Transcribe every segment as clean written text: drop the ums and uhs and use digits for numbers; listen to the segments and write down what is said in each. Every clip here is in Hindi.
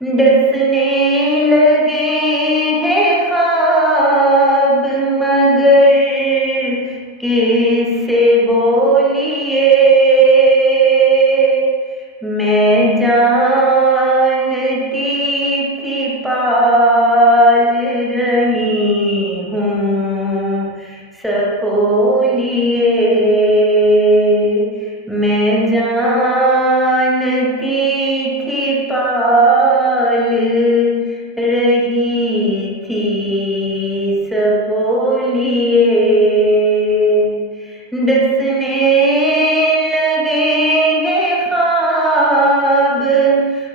डसने लगे हैं ख्वाब मगर किससे बोलिए। मैं जानती थी पाल रही हूँ सकोलिए। मैं जानती थी पाल रही थी सकोलिए। डसने लगे हैं ख्वाब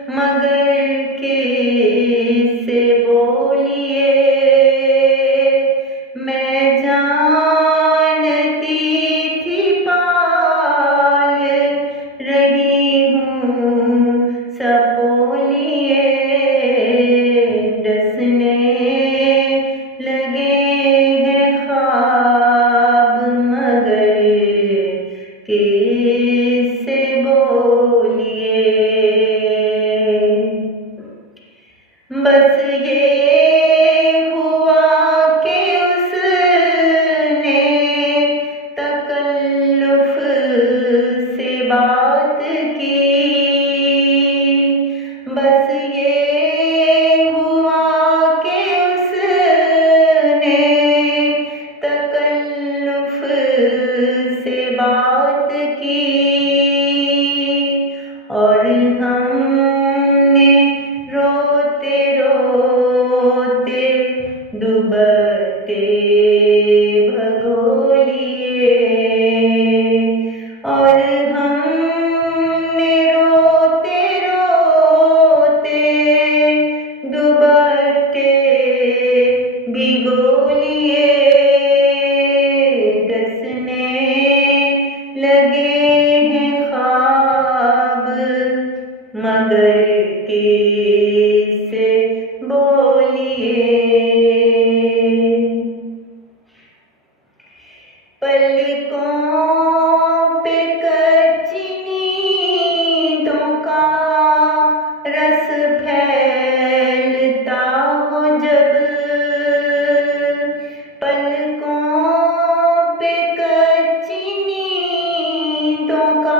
मगर किससे बोलिए। मैं जानती थी पाल रही हूँ सपोलिए। डसने लगे हैं ख्वाब मगर किससे बोलिए। बस ये हुआ कि उसने तकल्लुफ़ से बात की। बस ये हुआ कि उसने तकल्लुफ़ से बात की और हमने रोते रोते दुबकते भगो लिए। और हमने रोते रोते दुबकते भिगो लिए। डसने लगे हैं ख्वाब मगर किससे बोलिए। पलकों पे कच्ची नींदों का रस फैलता हो जब। पलकों पे कच्ची नींदों का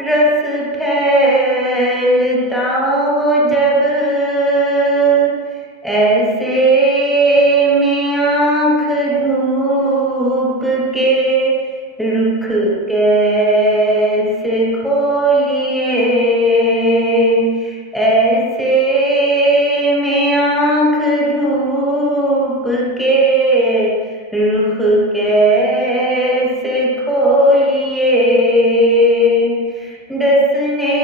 रस फैलता हो जब। ऐसे में आँख धूप के रुख कैसे खोलिए। ऐसे में आँख धूप के रुख कैसे खोलिए। डसने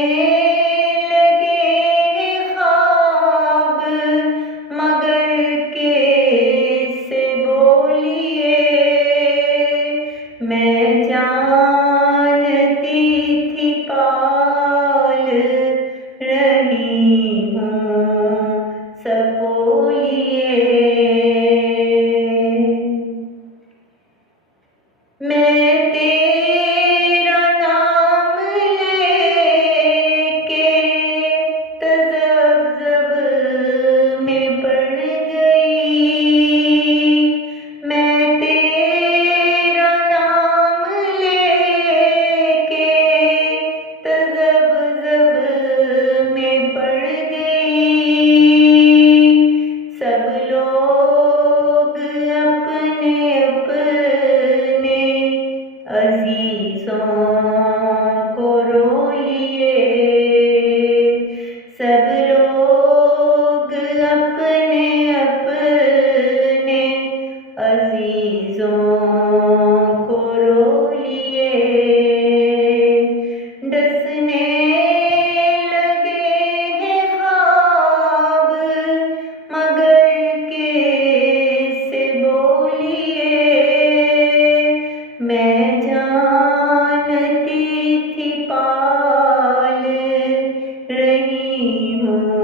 लगे हैं ख्वाब मगर किससे बोलिए। मैं जानती थी पाल रही हूँ सपोलिए। मैं तेरा नाम लेके तज़ब्ज़ब में पड़ गई। मैं तेरा नाम लेके तज़ब्ज़ब में पड़ गई। सब लोग अपने अपने अज़ीज़ों को रो लिए। सब लोग अपने अपने अज़ीज़ों को रो लिए। डसने लगे हैं ख्वाब मगर किससे बोलिए। मैं जानती थी पाल रही हूँ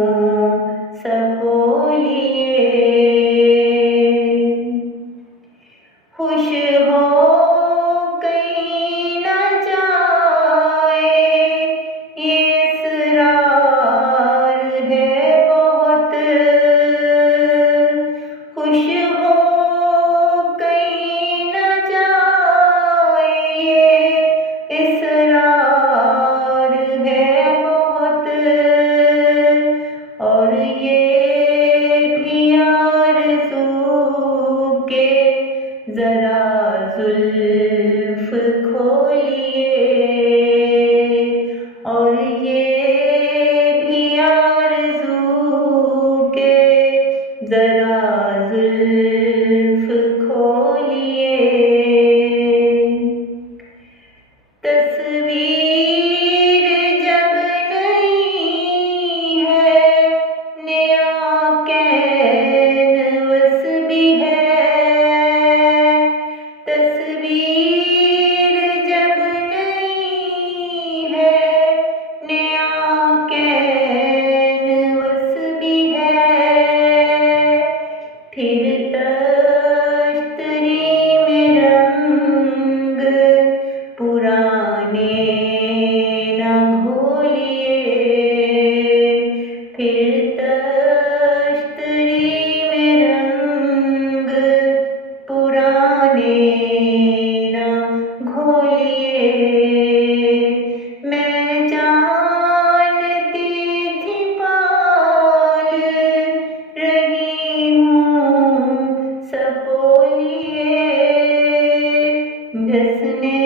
ढसने